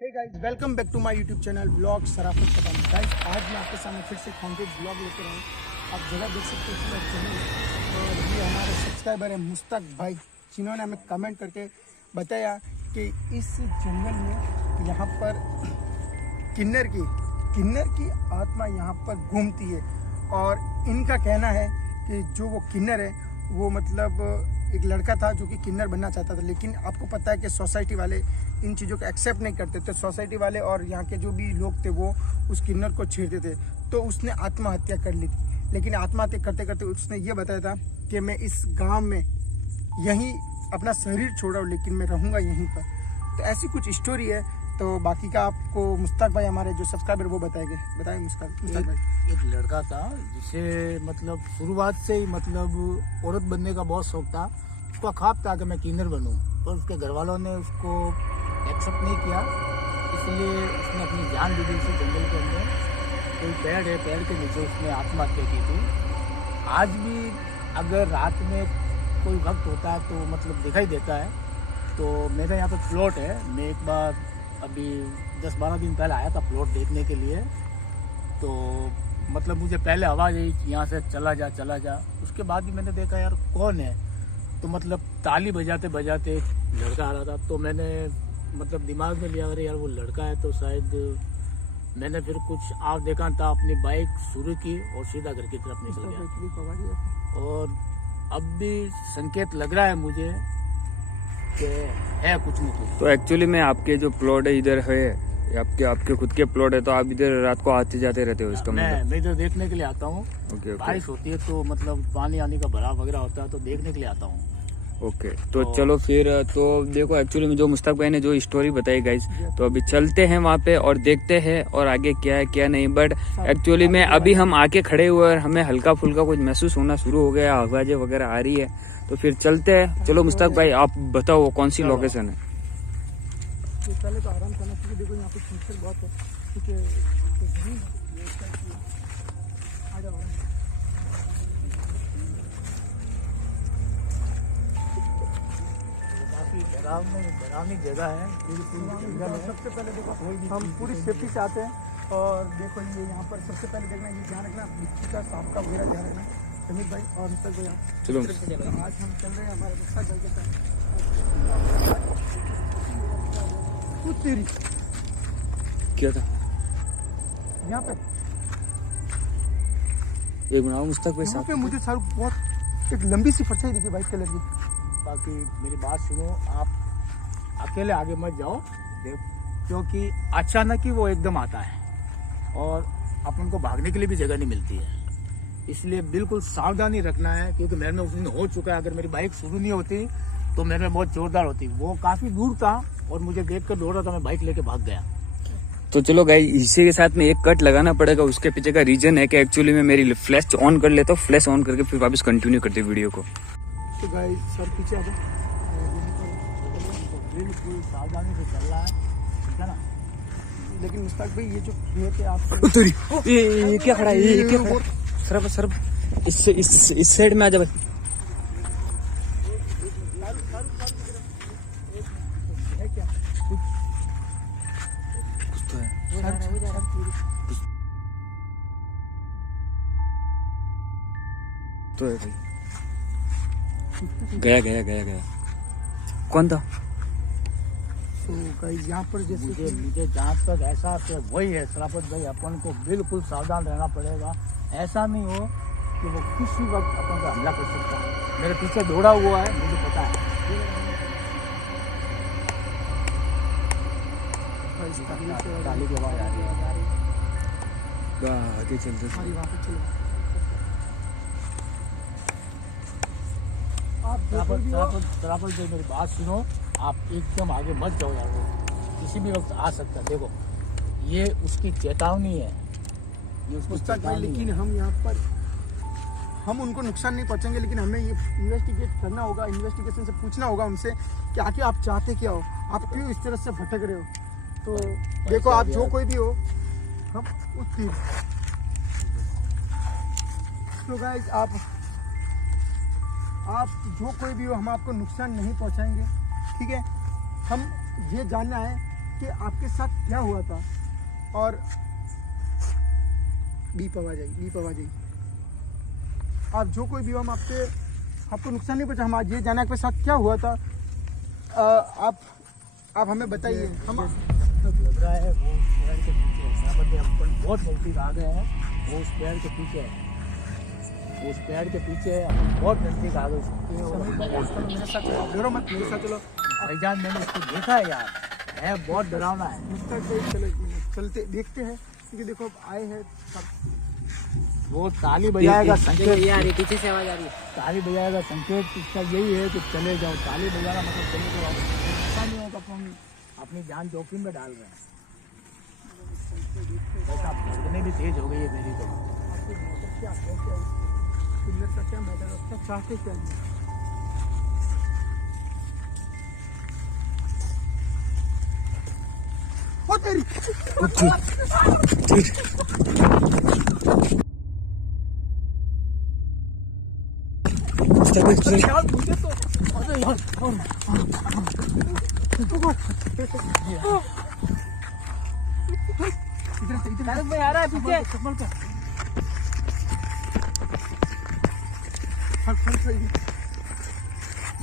Hey guys, welcome back to my YouTube channel blog Sarafat Pathan. Guys, आज मैं आपके सामने फिर से हॉन्टेड ब्लॉग लेकर आया हूँ। आप जगह देख सकते हो और ये हमारे सब्सक्राइबर है मुश्ताक भाई, जिन्होंने हमें कमेंट करके बताया कि इस जंगल में यहाँ पर किन्नर की आत्मा यहाँ पर घूमती है। और इनका कहना है कि जो वो किन्नर है वो मतलब एक लड़का था जो कि किन्नर बनना चाहता था, लेकिन आपको पता है कि सोसाइटी वाले इन चीज़ों को एक्सेप्ट नहीं करते थे। सोसाइटी वाले और यहाँ के जो भी लोग थे वो उस किन्नर को छेड़ते थे, तो उसने आत्महत्या कर ली थी। लेकिन आत्महत्या करते करते उसने ये बताया था कि मैं इस गांव में यहीं अपना शरीर छोड़ा हूँ, लेकिन मैं रहूँगा यहीं पर। तो ऐसी कुछ स्टोरी है। तो बाकी का आपको मुश्ताक भाई, हमारे जो सब्सक्राइबर, वो बताएंगे। बताएं मुश्ताक भाई। एक लड़का था जिसे मतलब शुरुआत से ही मतलब औरत बनने का बहुत शौक था। उसका ख्वाब था कि मैं किन्नर बनूं, पर उसके घर वालों ने उसको एक्सेप्ट नहीं किया, इसलिए उसने अपनी जान दे दी उसे जंगल के अंदर। कोई पेड़ है, पेड़ के नीचे उसने आत्महत्या की थी। आज भी अगर रात में कोई वक्त होता है तो मतलब दिखाई देता है। तो मेरे यहाँ पे प्लॉट है। मैं एक बार अभी 10-12 दिन पहले आया था प्लॉट देखने के लिए। तो मतलब मुझे पहले आवाज़ आई कि यहाँ से चला जा। उसके बाद भी मैंने देखा यार कौन है, तो मतलब ताली बजाते बजाते लड़का आ रहा था। तो मैंने मतलब दिमाग में लिया अरे यार वो लड़का है, तो शायद मैंने फिर कुछ आप देखा था, अपनी बाइक शुरू की और सीधा घर की तरफ निकल गया। और अब भी संकेत लग रहा है मुझे कि है कुछ नहीं कुछ। तो एक्चुअली में आपके जो प्लॉट है इधर है, आपके खुद के प्लॉट है, तो आप इधर रात को आते जाते रहते हो? इसका मैं इधर देखने के लिए आता हूँ। ओके। बारिश होती है तो मतलब पानी आने का भराव वगैरह होता है, तो देखने के लिए आता हूँ। ओके, तो चलो फिर। तो देखो, एक्चुअली में जो मुश्ताक भाई ने जो स्टोरी बताई गाइस, तो अभी चलते हैं वहाँ पे और देखते हैं और आगे क्या है क्या नहीं। बट एक्चुअली में अभी हम आके खड़े हुए और हमें हल्का फुल्का कुछ महसूस होना शुरू हो गया, आवाजें वगैरह आ रही है। तो फिर चलते हैं। चलो मुश्ताक भाई, आप बताओ कौन सी लोकेशन है? पहले तो आराम करना, क्योंकि देखो यहाँ पे कीचड़ बहुत है। ठीक है, आ जाओ। काफी डरावनी जगह है। सबसे पहले देखो, हम पूरी सेफ्टी से आते हैं। और देखो ये यहाँ पर सबसे पहले देखना, ये ध्यान रखना मिट्टी का, सांप का वगैरह ध्यान रखना। समीर भाई और मुश्ताक भाई, चलो आज हम चल रहे हैं हमारे मुश्ताक भाई के साथ। तेरी क्या था यहाँ पे? एक बनाओ मुश्ताक भाई यहाँ साथ पे मुझे सर बहुत एक लंबी सी परछाई दिखी वाइट कलर की। बाकी मेरी बात सुनो, आप अकेले आगे मत जाओ, क्योंकि अचानक ही वो एकदम आता है और अपन को भागने के लिए भी जगह नहीं मिलती है। इसलिए बिल्कुल सावधानी रखना है, क्योंकि मेरे में उस दिन हो चुका है। अगर मेरी बाइक शुरू नहीं होती तो मेरे में बहुत जोरदार होती। वो काफी दूर था और मुझे देखकर दौड़ रहा था, मैं बाइक लेके भाग गया। तो चलो गाइस, इसी के साथ में एक कट लगाना पड़ेगा। उसके पीछे का रीजन है कि एक्चुअली में मेरी फ्लैश ऑन कर लेता हूँ, फ्लैश ऑन करके फिर वापस कंटिन्यू करते वीडियो को। तो गाइस सर पीछे आ जाओ, बिल्कुल सावधानी से चल रहा है, ठीक है ना? लेकिन मुश्ताक भाई ये जो खेत है आपको, ये क्या खड़ा है? ये क्या खड़ा है? सर इस साइड में आ जा भाई। है क्या? कुछ तो है। तो है भाई। गया कौन था? तो गाइस यहाँ पर जैसे मुझे जहाँ तक एहसास है वही है शराफत भाई, अपन को बिल्कुल सावधान रहना पड़ेगा। ऐसा नहीं हो कि वो किसी वक्त अपन पर हमला कर सकता है। मेरे पीछे दौड़ा हुआ है, मुझे पता है। ताली की आवाज आ रही है। आगे चलते हमारी वहाँ पे चलो। आप शराफत भाई मेरी बात सुनो, आप एकदम आगे मत जाओ यार, वो किसी भी वक्त आ सकता है। देखो ये उसकी चेतावनी है, ये उसकी मुश्ताक भाई, चेतावनी लेकिन है। हम यहाँ पर हम उनको नुकसान नहीं पहुंचाएंगे, लेकिन हमें ये इन्वेस्टिगेट करना होगा। इन्वेस्टिगेशन से पूछना होगा उनसे कि आखिर आप चाहते क्या हो, आप क्यों इस तरह से भटक रहे हो। तो देखो, आप जो कोई भी हो, हम उस तीर। तो गाइस आप जो कोई भी हो, हम आपको नुकसान नहीं पहुंचाएंगे, ठीक है? हम ये जानना है कि आपके साथ क्या हुआ था। और बीप आवाज आई। आप जो कोई भी हो, हम आपको नुकसान नहीं पहुंचा। हम आज ये जाना आपके साथ क्या हुआ था, आप हमें बताइए। हम लग रहा है वो पेड़ के पीछे है। यहाँ पर अपन बहुत नजदीक आ गए हैं। वो उस पेड़ के पीछे है, उस पेड़ के पीछे है। अपन बहुत नजदीक आ गए उसके। और मेरे साथ चलो, डरो मत, मेरे साथ चलो। भाईजान मैंने इसको देखा है यार, है बहुत डरावना है। चलते देखते हैं, क्योंकि देखो अब आए हैं सब। वो ताली बजाएगा संकेत, पीछे से आवाज आ रही है। ताली बजाएगा संकेत इसका यही है कि चले जाओ। ताली बजाना मतलब चले जाओ। ऐसा नहीं होगा अपन अपनी जान जोखिम में डाल रहे हैं। ऐसा धड़कने भी तेज हो गई है मेरी तो। क्या किन्नर का क्या मैटर है, चाहते क्या नहीं। ओ तेरी इधर आ रहा है पीछे।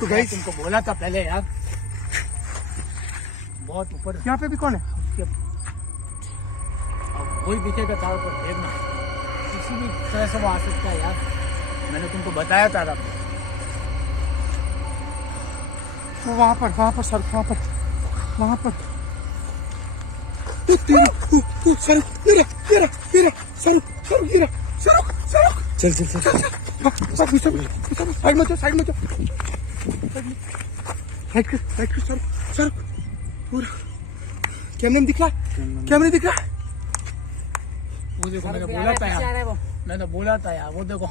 तो गाइस तुमको बोला था पहले यार, बहुत ऊपर। यहाँ पे भी कौन है? अब वही दिखेगा चारों पर, देखना किसी भी तरह से वो आ सकता है यार। मैंने तुमको बताया था रब। वो वहाँ पर सर, वहाँ पर सर साइड में सर पूरा कैमरे में दिख रहा है। वो देखो, मैंने बोला था यार, मैंने बोला था यार, वो देखो।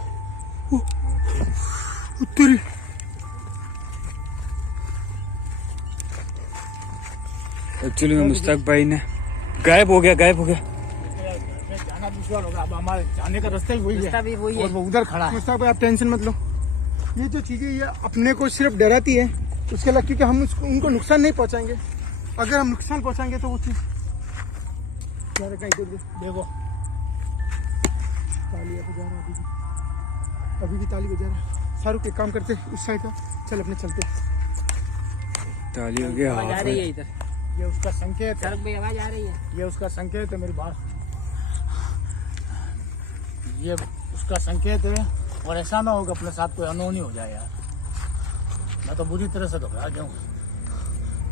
तेरी एक्चुअली में मुश्ताक भाई ने गायब हो गया। जाना दुश्वार होगा। अब हमारे जाने का रास्ता ही वही है, और वो उधर खड़ा है। मुश्ताक भाई आप टेंशन मत लो। ये जो चीजें ये अपने को सिर्फ डराती है, उसके अलावा क्योंकि हम उनको नुकसान नहीं पहुंचाएंगे। अगर हम नुकसान पहुंचाएंगे तो वो चीज देखो ताली बजा रहा, अभी भी ताली बजा रहा। शाहरुख एक काम करते, उस साइड का चल, अपने चलते। ताली हो गया। आवाज आ रही है इधर, ये उसका संकेत है। भाई आवाज आ रही है। ये उसका संकेत है, मेरी बात, ये उसका संकेत है। और ऐसा ना हो कि अपने साथ कोई अनहोनी हो जाए यार। मैं तो बुरी तरह से घबरा गया हूँ।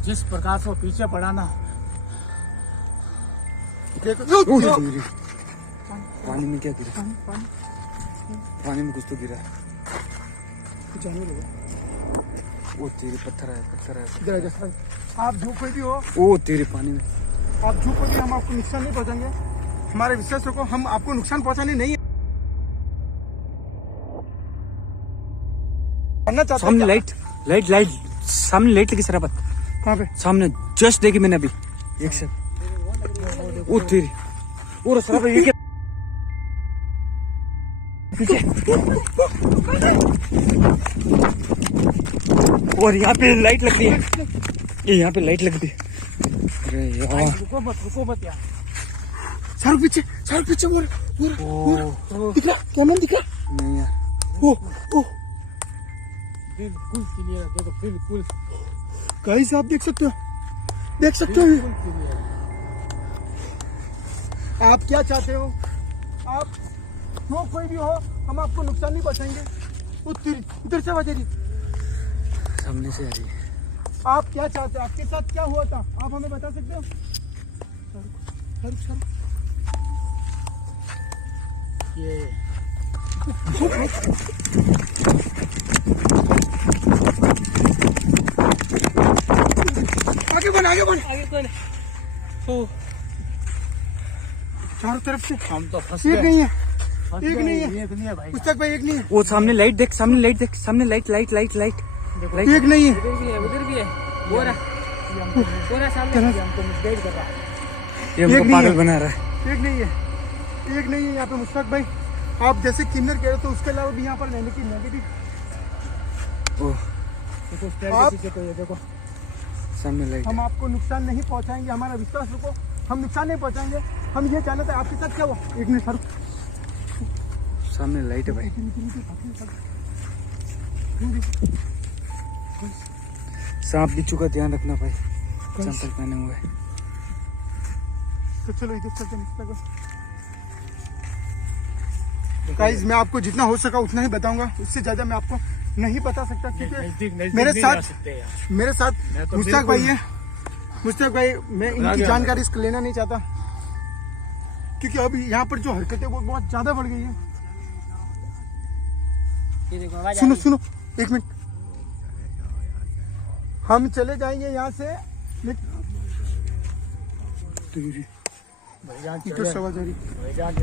जिस प्रकार से वो पीछे पड़ा ना, पानी में क्या गिरा? पानी में कुछ तो गिरा है। वो तेरे पत्थर है। आप जो कोई भी हो, ओ तेरे पानी में, आप जो कोई भी, हम आपको नुकसान नहीं पहुंचाएंगे। हमारे विश्वास रखो, हम आपको नुकसान पहुंचाने नहीं करना चाहते। सामने लाइट सामने लाइट लगी सरापत। कहाँ पे? सामने जस्ट देखी मैंने अभी। एक से ओ तेरी और सरापत ये क्या? पीछे और यहाँ पे लाइट लगती है। ये यहाँ पे लाइट लगती है। अरे यार रुको मत यार। शाहरुख पीछे वो दिख रहा, कैमरा दिख रहा नहीं यार। ओ बिल्कुल क्लियर है, देखो बिल्कुल। गाइस आप देख सकते हो बिल्कुल क्लियर है। आप क्या चाहते हो? आप जो कोई भी हो, हम आपको नुकसान नहीं पहुंचाएंगे। उधर से आवाज आ रही है, सामने से आ रही है। आप क्या चाहते हो? आपके साथ क्या हुआ था, आप हमें बता सकते हो? शाहरुख ये आगे बढ़। चारों तरफ से हम तो फंस एक गए। नहीं है एक नहीं है भाई। पुस्तक भाई, एक नहीं है। वो सामने लाइट देख, सामने लाइट एक नहीं है। उधर भी है वो रहा सामने। हमको मिसगाइड कर रहा है। ये एक हमको नहीं पागल है। बना रहा है। एक नहीं है यहाँ पे मुश्ताक भाई। आप जैसे किन्नर कह रहे हो, तो उसके अलावा भी यहाँ पर नेगेटिव ओह देखो, स्टेयर आप- के पीछे तो ये देखो सामने लाइट हम आपको नुकसान नहीं पहुंचाएंगे, हमारा विश्वास रखो, हम नुकसान नहीं पहुंचाएंगे। हम ये जानते हैं आपके साथ क्या हुआ। एक मिनट सर, सामने लाइट है भाई। सांप बिच्छू का ध्यान रखना भाई, चंपल पहने हुए। तो चलो इधर चलते हैं। गाइस मैं आपको जितना हो सका उतना ही बताऊंगा, उससे ज्यादा मैं आपको नहीं बता सकता, क्योंकि मेरे साथ मुश्ताक भाई है। मुश्ताक भाई, मैं इनकी जानकारी इसको लेना नहीं चाहता, क्योंकि अभी यहाँ पर जो हरकतें वो बहुत ज्यादा बढ़ गई है। सुनो सुनो एक मिनट, हम चले जाएंगे यहाँ से।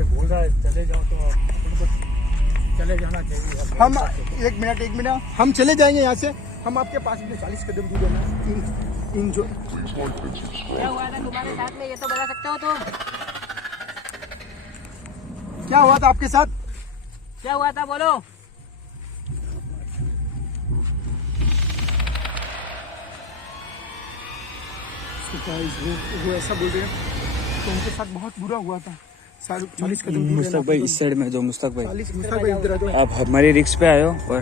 बोल रहा है चले जाओ तो चले जाना चाहिए। हम एक मिनट हम चले जाएंगे यहाँ से। हम आपके पास में 40 कदम दूर है। इन जो क्या हुआ था तुम्हारे साथ में, ये तो बता सकते हो तुम? क्या हुआ था आपके साथ? क्या हुआ था बोलो। वो ऐसा बोल रहे हैं तो उनके साथ बहुत बुरा हुआ था। 40 कदम दूर मुस्तक भाई इस साइड में जो मुस्तक भाई, 40 मुस्तक भाई इधर आ जाओ। आप हमारी रिक्स पे आए हो और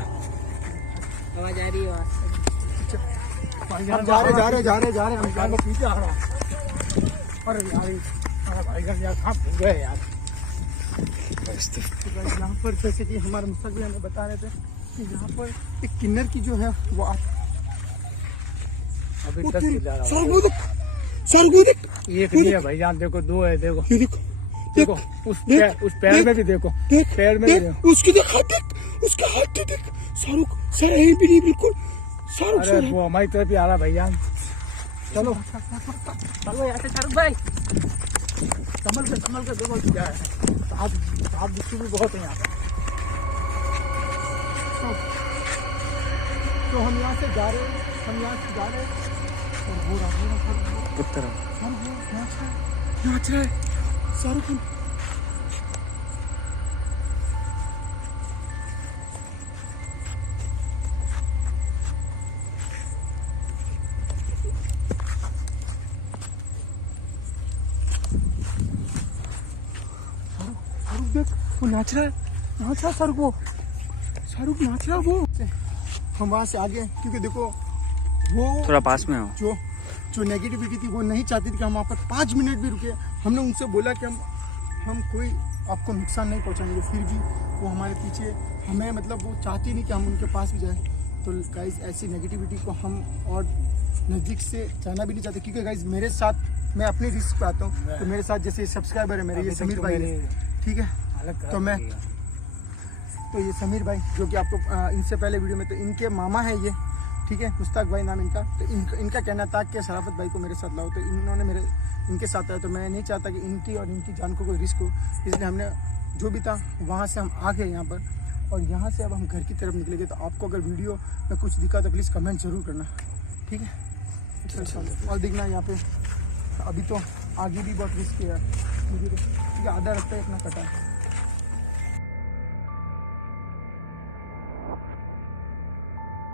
आवाज आ रही है। हम जा रहे हम जाने पीछे आ रहा। अरे भाई यार कहाँ भूल गए यार। यहाँ पर जैसे कि हमारे मुस्तक भाई हमें बता रहे थे कि यहाँ पर एक किन्नर की जो है वो अभी वो तक तीन- चिल्ला रहा है। सार्वजनिक एक नहीं है भाईजान, देखो दो है। देखो ये देखो देखो उस पैर में भी देखो, पैर में भी देखो। उसके देख हाथ देख, उसका हाथ देख। शाहरुख सर है भी नहीं बिल्कुल। शाहरुख अरे सर वो हमारी तरफ ही आ रहा भाईजान। चलो चलो यहाँ से शाहरुख भाई। संभल के देखो क्या है। आप बिच्छू भी बहुत है यहाँ पे। तो हम यहाँ से जा रहे हैं और हो रहा पुत्र नाच रहा है शाहरुख। शाहरुख देख वो नाच रहा है शाहरुख। शाहरुख नाच रहा है वो। हम वहाँ से आगे, क्योंकि देखो वो थोड़ा पास में हो। जो नेगेटिविटी थी वो नहीं चाहती थी कि हम वहाँ पर 5 मिनट भी रुके। हमने उनसे बोला कि हम कोई आपको नुकसान नहीं पहुँचाएंगे, फिर भी वो हमारे पीछे हमें मतलब वो चाहती नहीं कि हम उनके पास भी जाएं। तो गाइस ऐसी नेगेटिविटी को हम और नज़दीक से जाना भी नहीं चाहते, क्योंकि गाइस मेरे साथ मैं अपनी रिस्क पे आता हूँ। तो मेरे साथ जैसे सब्सक्राइबर है मेरे, ये समीर भाई है, ठीक है। तो ये समीर भाई जो कि आपको इनसे पहले वीडियो में, तो इनके मामा है ये, ठीक है, मुश्ताक भाई नाम इनका। तो इनका कहना था कि शराफत भाई को मेरे साथ लाओ, तो इन्होंने इनके साथ आया। तो मैं नहीं चाहता कि इनकी और इनकी जान को कोई रिस्क हो, इसलिए हमने जो भी था वहाँ से हम आ गए यहाँ पर। और यहाँ से अब हम घर की तरफ निकलेंगे। तो आपको अगर वीडियो में कुछ दिखा तो प्लीज़ कमेंट जरूर करना, ठीक है। और दिखना यहाँ पे अभी तो आगे भी बहुत रिस्क है, क्योंकि आधा रास्ता इतना कटा है।